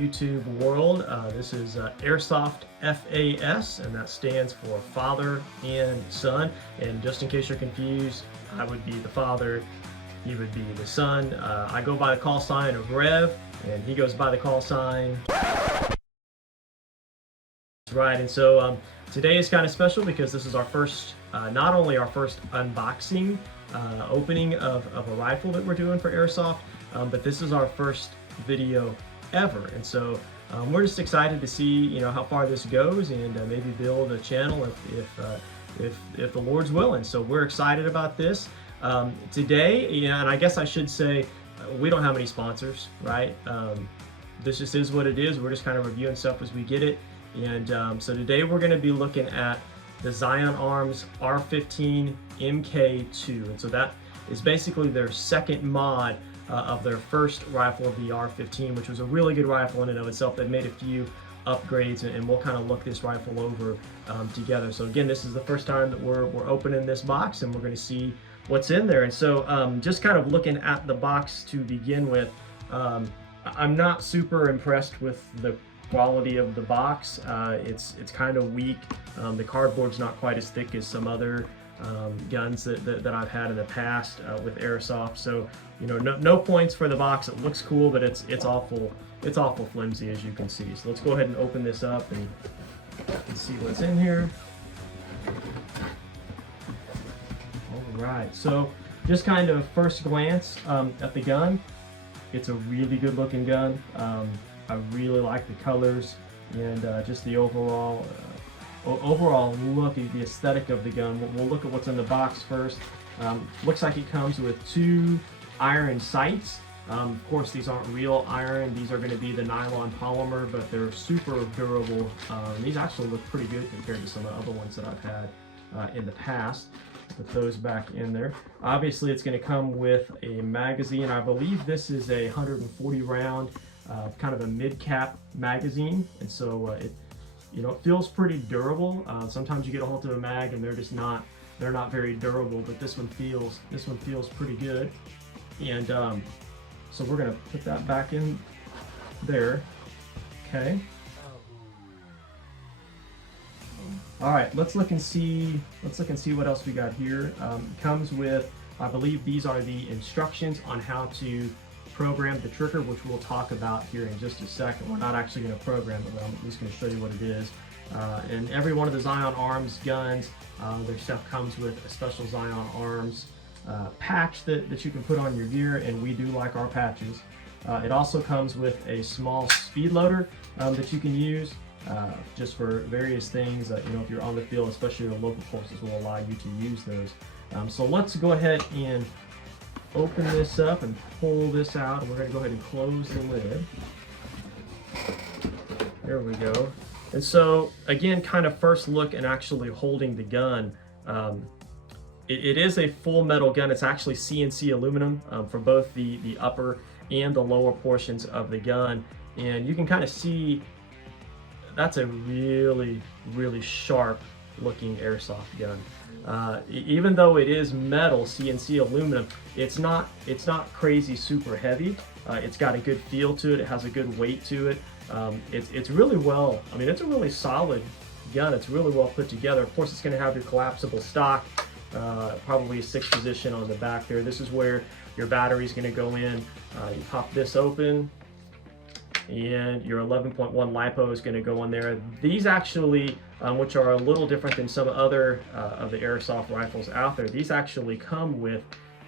YouTube world. This is Airsoft FAS, and that stands for Father and Son. And just in case you're confused, I would be the father, he would be the son. I go by the call sign of Rev, and he goes by the call sign. Right, and so today is kind of special because this is our first, not only our first unboxing opening of a rifle that we're doing for Airsoft, but this is our first video ever. And so we're just excited to see, how far this goes, and maybe build a channel if the Lord's willing. So we're excited about this. Today, and I guess I should say, we don't have any sponsors, right? This just is what it is. We're just kind of reviewing stuff as we get it. And so today we're going to be looking at the Zion Arms R15 MKII. And so that is basically their second mod of their first rifle, the R15, which was a really good rifle in and of itself. They've made a few upgrades, and we'll kind of look this rifle over together. So again, this is the first time that we're opening this box, and we're going to see what's in there. And so just kind of looking at the box to begin with, I'm not super impressed with the quality of the box. It's kind of weak. The cardboard's not quite as thick as some other guns that I've had in the past with Airsoft. So no points for the box. It looks cool, but it's awful flimsy, as you can see. So let's go ahead and open this up and see what's in here. All right, so just kind of first glance at the gun. It's a really good looking gun. I really like the colors and just the overall look, the aesthetic of the gun. We'll look at what's in the box first. Looks like it comes with 2 iron sights. Of course, these aren't real iron. These are going to be the nylon polymer, but they're super durable. These actually look pretty good compared to some of the other ones that I've had in the past. Put those back in there. Obviously, it's going to come with a magazine. I believe this is a 140 round, kind of a mid-cap magazine, and so it feels pretty durable. Sometimes you get a hold of a mag and they're not very durable, but this one feels pretty good. And so we're gonna put that back in there. Okay. All right, let's look and see what else we got here. Comes with, I believe these are the instructions on how to program the trigger, which we'll talk about here in just a second. We're not actually going to program it, but I'm just going to show you what it is. And every one of the Zion Arms guns, their stuff comes with a special Zion Arms patch that you can put on your gear, and we do like our patches. It also comes with a small speed loader that you can use just for various things. If you're on the field, especially the local courses will allow you to use those. So let's go ahead and open this up and pull this out, and we're going to go ahead and close the lid. There we go. And so again, kind of first look and actually holding the gun. It is a full metal gun. It's actually CNC aluminum for both the upper and the lower portions of the gun, and you can kind of see that's a really sharp looking airsoft gun. Even though it is metal, CNC aluminum, it's not crazy super heavy. It's got a good feel to it. It has a good weight to it. It's really well, it's a really solid gun. It's really well put together. Of course, it's going to have your collapsible stock, probably a 6 position on the back there. This is where your battery is going to go in. You pop this open, and your 11.1 LiPo is going to go on there. These actually, which are a little different than some other of the Airsoft rifles out there, these actually come with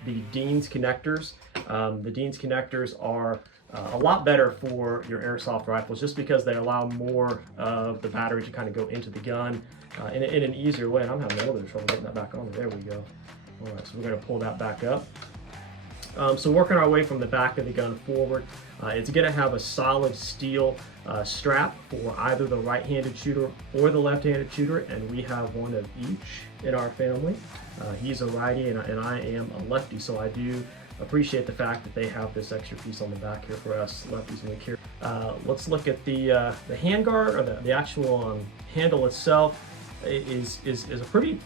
the Dean's connectors. The Dean's connectors are a lot better for your Airsoft rifles just because they allow more of the battery to kind of go into the gun in an easier way. And I'm having a little bit of trouble getting that back on there. There we go. All right, so we're going to pull that back up. So working our way from the back of the gun forward, it's going to have a solid steel strap for either the right-handed shooter or the left-handed shooter, and we have one of each in our family. He's a righty and I am a lefty, so I do appreciate the fact that they have this extra piece on the back here for us lefties when we carry. Let's look at the handguard, or the actual handle itself. Is a pretty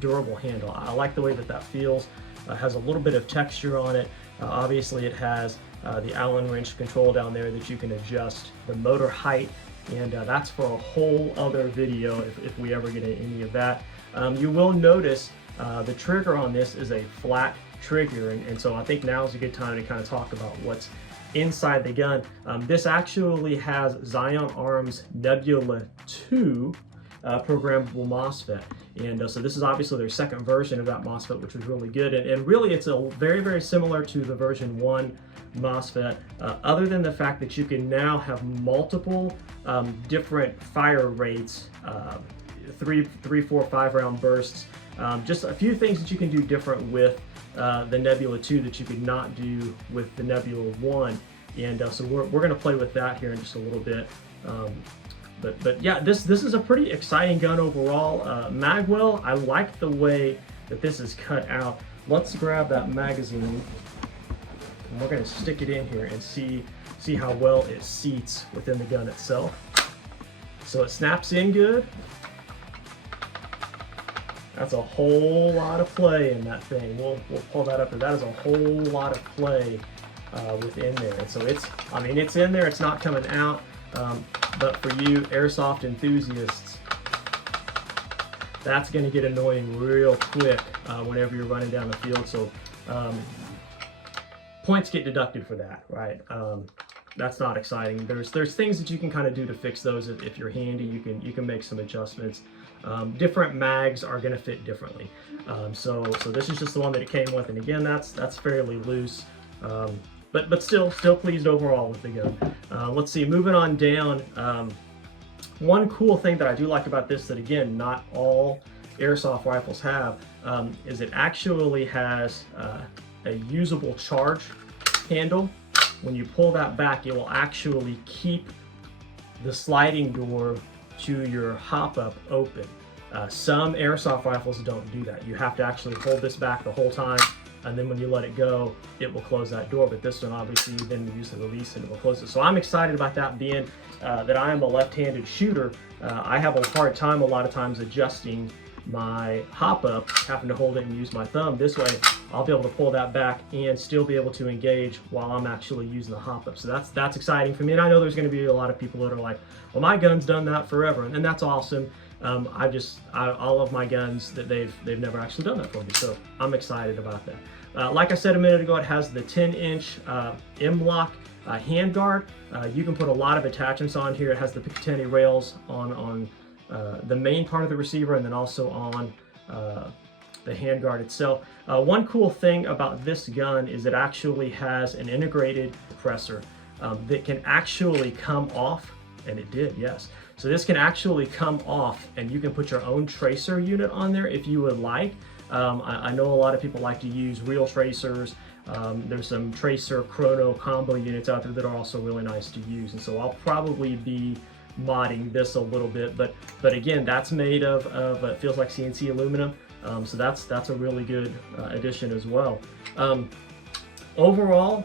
durable handle. I like the way that feels. has a little bit of texture on it. Obviously it has the Allen wrench control down there that you can adjust the motor height, and that's for a whole other video if we ever get any of that. You will notice the trigger on this is a flat trigger, and so I think now is a good time to kind of talk about what's inside the gun. This actually has Zion Arms Nebula 2 programmable MOSFET, and so this is obviously their second version of that MOSFET, which was really good, and really it's a very similar to the version 1 MOSFET, other than the fact that you can now have multiple different fire rates, 3, 4, 5 round bursts. Just a few things that you can do different with the Nebula 2 that you could not do with the Nebula 1, and so we're going to play with that here in just a little bit. But yeah, this is a pretty exciting gun overall. Magwell, I like the way that this is cut out. Let's grab that magazine, and we're going to stick it in here and see how well it seats within the gun itself. So it snaps in good. That's a whole lot of play in that thing. We'll pull that up, but that is a whole lot of play within there. And so it's in there, it's not coming out. But for you airsoft enthusiasts, that's going to get annoying real quick whenever you're running down the field. So points get deducted for that, right? That's not exciting. There's things that you can kind of do to fix those if you're handy. You can make some adjustments. Different mags are going to fit differently. So this is just the one that it came with, and again, that's fairly loose. But still pleased overall with the gun. Let's see, moving on down. One cool thing that I do like about this that, again, not all airsoft rifles have, is it actually has a usable charge handle. When you pull that back, it will actually keep the sliding door to your hop-up open. Some airsoft rifles don't do that. You have to actually hold this back the whole time, and then when you let it go, it will close that door. But this one, obviously, you then use the release and it will close it. So I'm excited about that, being that I am a left-handed shooter. I have a hard time a lot of times adjusting my hop-up, having to hold it and use my thumb. This way, I'll be able to pull that back and still be able to engage while I'm actually using the hop-up. So that's exciting for me. And I know there's going to be a lot of people that are like, well, my gun's done that forever, and that's awesome. All of my guns that they've never actually done that for me, so I'm excited about that. Like I said a minute ago, it has the 10-inch M-LOK handguard. You can put a lot of attachments on here. It has the Picatinny rails on the main part of the receiver, and then also on the handguard itself. One cool thing about this gun is it actually has an integrated compressor that can actually come off, and it did, yes. So this can actually come off, and you can put your own tracer unit on there if you would like. I know a lot of people like to use real tracers. There's some tracer chrono combo units out there that are also really nice to use, and so I'll probably be modding this a little bit, but again, that's made of it feels like CNC aluminum, so that's a really good addition as well. Overall,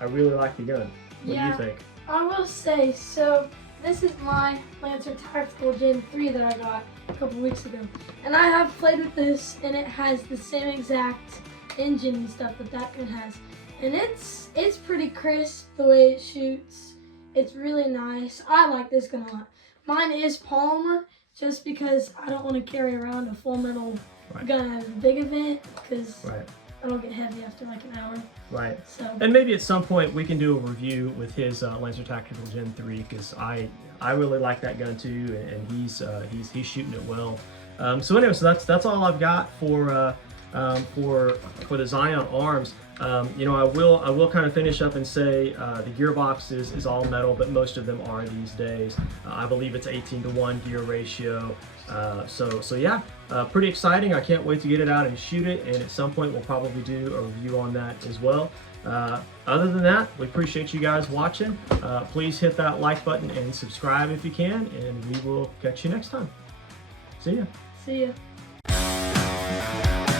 I really like the gun. What do you think? I will say, so this is my Lancer Tactical Gen 3 that I got a couple weeks ago, and I have played with this, and it has the same exact engine and stuff that gun has, and it's pretty crisp the way it shoots. It's really nice. I like this gun a lot. Mine is polymer, just because I don't want to carry around a full metal gun at a big event, because I don't get heavy after like an hour. Right. So. And maybe at some point we can do a review with his Lancer Tactical Gen 3, because I really like that gun too, and he's shooting it well. So anyway, so that's all I've got for the Zion Arms. You know, I will kind of finish up and say the gearbox is all metal, but most of them are these days. I believe it's 18-to-1 gear ratio. So yeah, pretty exciting. I can't wait to get it out and shoot it, and at some point we'll probably do a review on that as well. Other than that, we appreciate you guys watching. Please hit that like button and subscribe if you can, and we will catch you next time. See ya. See ya.